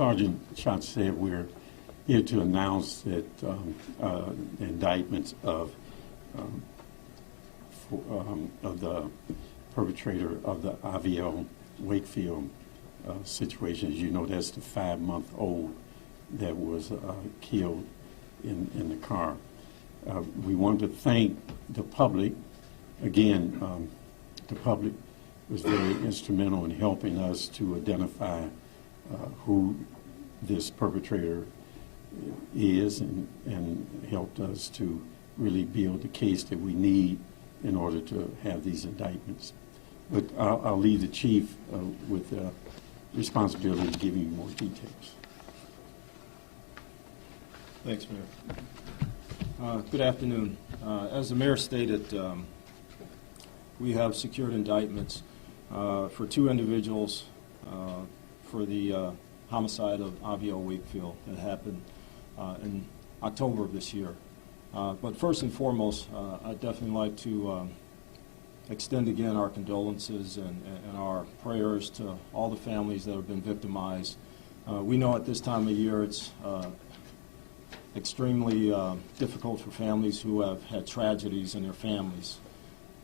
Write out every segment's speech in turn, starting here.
Sergeant Schatz said, we're here to announce that indictments of the perpetrator of the Aavielle Wakefield situation. As you know, that's the 5-month-old that was killed in the car. We want to thank the public. Again, the public was very instrumental in helping us to identify who this perpetrator is and helped us to really build the case that we need in order to have these indictments. But I'll leave the chief with the responsibility of giving you more details. Thanks, Mayor. Good afternoon. As the mayor stated, we have secured indictments for 2 individuals for the homicide of Aavielle Wakefield that happened in October of this year. But first and foremost, I'd definitely like to extend again our condolences and our prayers to all the families that have been victimized. We know at this time of year it's extremely difficult for families who have had tragedies in their families.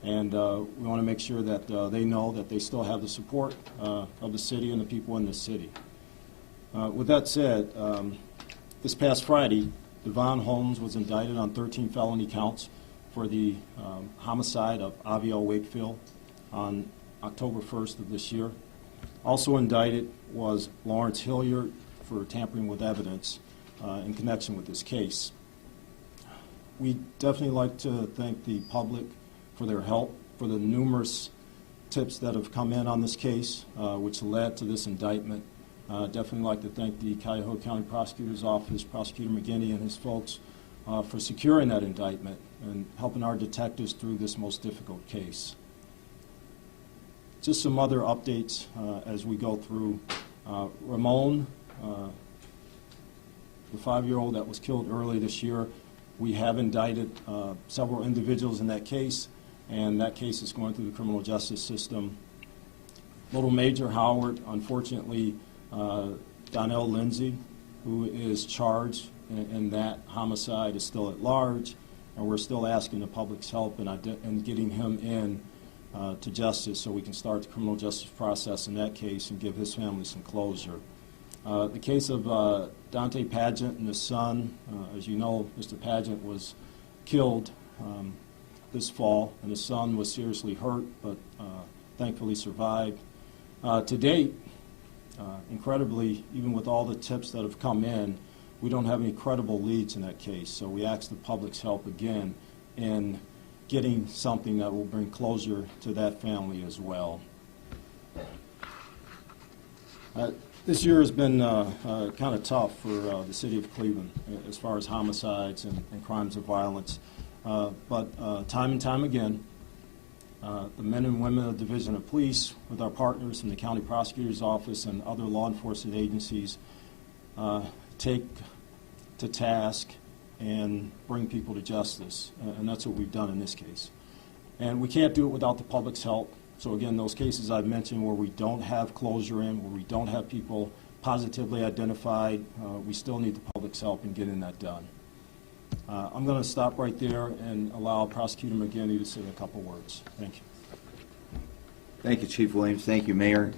And we want to make sure that they know that they still have the support of the city and the people in the city. With that said, this past Friday, Devon Holmes was indicted on 13 felony counts for the homicide of Aavielle Wakefield on October 1st of this year. Also indicted was Lawrence Hilliard for tampering with evidence in connection with this case. We definitely like to thank the public for their help, for the numerous tips that have come in on this case, which led to this indictment. Definitely like to thank the Cuyahoga County Prosecutor's Office, Prosecutor McGinney and his folks for securing that indictment and helping our detectives through this most difficult case. Just some other updates as we go through. Ramon, the 5-year-old that was killed early this year, we have indicted several individuals in that case, and that case is going through the criminal justice system. Little Major Howard, unfortunately, Donnell Lindsay, who is charged in that homicide, is still at large, and we're still asking the public's help in getting him in to justice so we can start the criminal justice process in that case and give his family some closure. The case of Dante Pageant and his son, as you know, Mr. Pageant was killed this fall, and his son was seriously hurt, but thankfully survived. To date, incredibly, even with all the tips that have come in, we don't have any credible leads in that case, so we ask the public's help again in getting something that will bring closure to that family as well. This year has been kind of tough for the city of Cleveland as far as homicides and crimes of violence, but time and time again, the men and women of the Division of Police, with our partners from the County Prosecutor's Office and other law enforcement agencies, take to task and bring people to justice, and that's what we've done in this case. And we can't do it without the public's help. So again, those cases I've mentioned where we don't have closure in, where we don't have people positively identified, we still need the public's help in getting that done. I'm going to stop right there and allow Prosecutor McGinney to say a couple words. Thank you. Thank you, Chief Williams. Thank you, Mayor.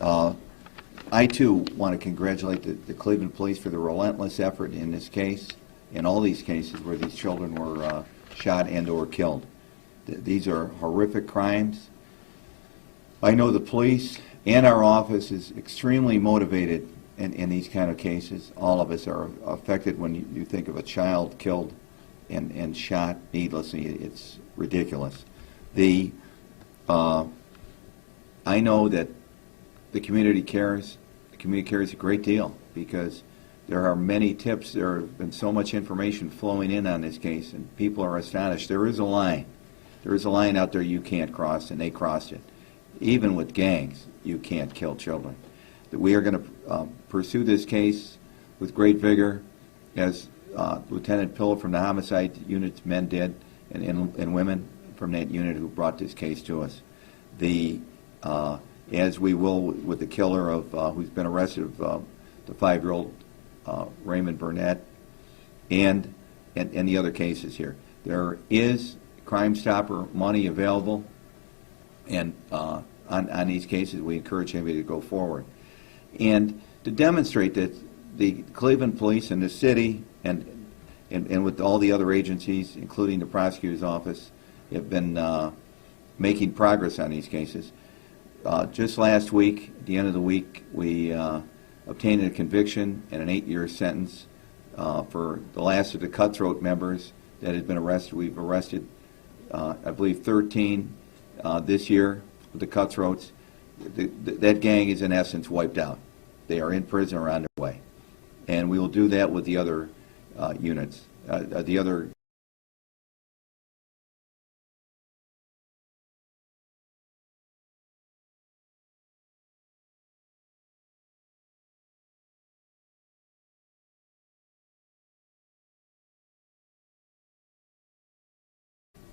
I, too, want to congratulate the Cleveland Police for the relentless effort in this case, in all these cases where these children were shot and or killed. These are horrific crimes. I know the police and our office is extremely motivated in these kind of cases. All of us are affected when you think of a child killed and shot needlessly. It's ridiculous. I know that the community cares. The community cares a great deal because there are many tips. There have been so much information flowing in on this case, and people are astonished. There is a line. There is a line out there you can't cross, and they crossed it. Even with gangs, you can't kill children. That we are going to pursue this case with great vigor, as Lieutenant Pill from the homicide unit's men did, and women from that unit who brought this case to us. As we will with the killer of who's been arrested of the 5-year-old Raymond Burnett, and the other cases here. There is Crime Stopper money available, and on these cases, we encourage anybody to go forward. And to demonstrate that the Cleveland Police and the city and with all the other agencies, including the prosecutor's office, have been making progress on these cases. Just last week, at the end of the week, we obtained a conviction and an 8-year sentence for the last of the Cutthroat members that had been arrested. We've arrested, I believe, 13 this year with the Cutthroats. That gang is in essence wiped out. They are in prison or on their way. And we will do that with the other units, the other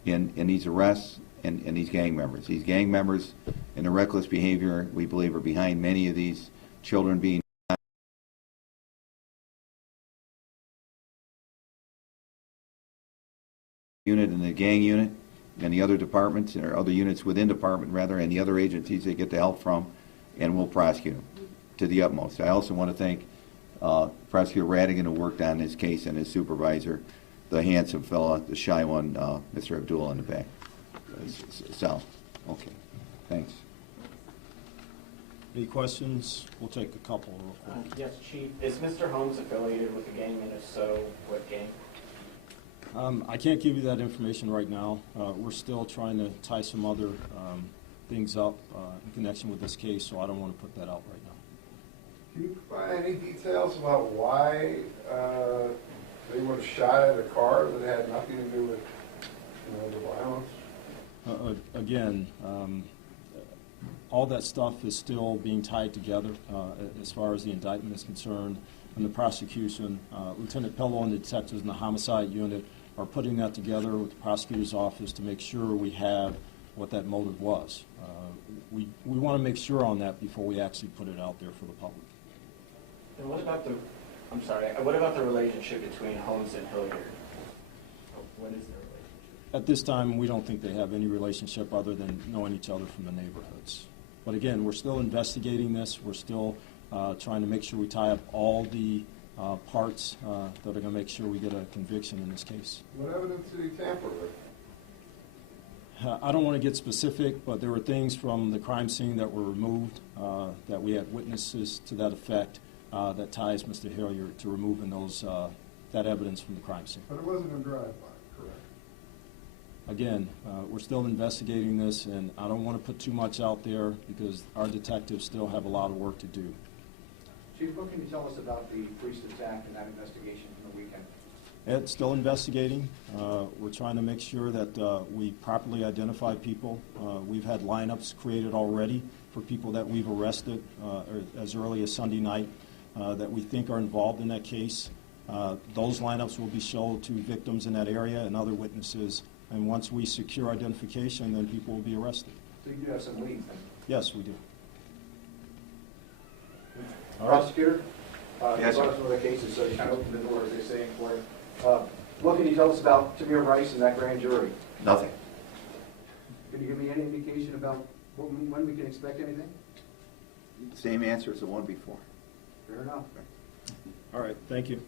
in these arrests and these gang members. These gang members and the reckless behavior, we believe, are behind many of these children being unit and the gang unit and the other departments or other units within department rather and the other agencies they get the help from, and we'll prosecute them to the utmost. I also want to thank Prosecutor Radigan, who worked on this case, and his supervisor, the handsome fella, the shy one, Mr. Abdul in the back. Sal. Okay. Thanks. Any questions? We'll take a couple real quick. Yes, Chief. Is Mr. Holmes affiliated with the gang, and if so, what gang? I can't give you that information right now. We're still trying to tie some other things up in connection with this case, so I don't want to put that out right now. Can you provide any details about why they would have shot at a car that had nothing to do with, the violence? Again, all that stuff is still being tied together as far as the indictment is concerned. And the prosecution, Lieutenant Pello and the detectives in the homicide unit are putting that together with the prosecutor's office to make sure we have what that motive was. We want to make sure on that before we actually put it out there for the public. And what about what about the relationship between Holmes and Hilliard? What is their relationship? At this time, we don't think they have any relationship other than knowing each other from the neighborhoods. But again, we're still investigating this. We're still trying to make sure we tie up all the parts that are going to make sure we get a conviction in this case. What evidence did he tamper with? I don't want to get specific, but there were things from the crime scene that were removed, that we had witnesses to that effect, that ties Mr. Hilliard to removing those that evidence from the crime scene. But it wasn't a drive-by, correct? Again, we're still investigating this, and I don't want to put too much out there because our detectives still have a lot of work to do. Chief, what can you tell us about the priest attack and that investigation from the weekend? Ed's still investigating. We're trying to make sure that we properly identify people. We've had lineups created already for people that we've arrested as early as Sunday night that we think are involved in that case. Those lineups will be shown to victims in that area and other witnesses. And once we secure identification, then people will be arrested. So you do have some leads then? Yes, we do. Prosecutor, Yes, you brought us some of the cases, so you kind of opened the door, as they say in court. What can you tell us about Tamir Rice and that grand jury? nothing. Can you give me any indication about when we can expect anything? Same answer as the one before. Fair enough. All right, thank you.